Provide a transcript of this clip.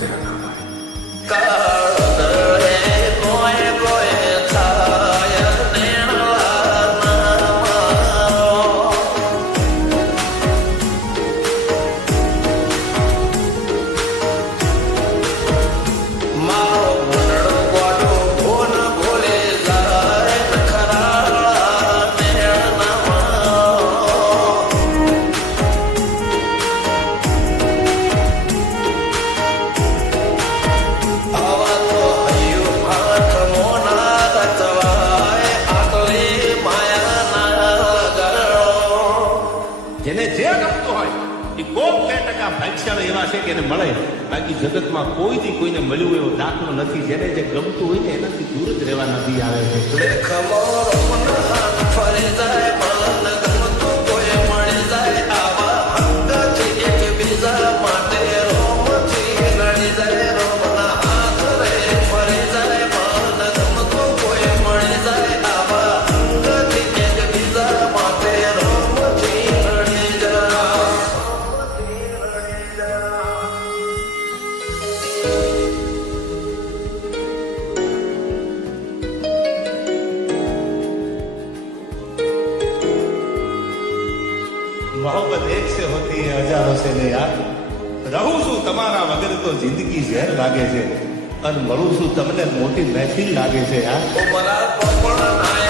तेरा नाम है। જેને જે ગમતું હોય એ કોક 2% ભાગ્યશાળી એવા છે કે એને મળે. બાકી જગતમાં કોઈથી કોઈને મળ્યું એવો દાખલો નથી. જેને જે ગમતું હોય ને એનાથી દૂર જ રહેવા નથી આવે છે. મોહબ્બત એક સે હોતી હૈ હજારો સે ને યાર. રહું છું તમારા વગર તો જિંદગી ઝેર લાગે છે અને મળું છું તમને મોટી મહેફિલ લાગે છે યાર.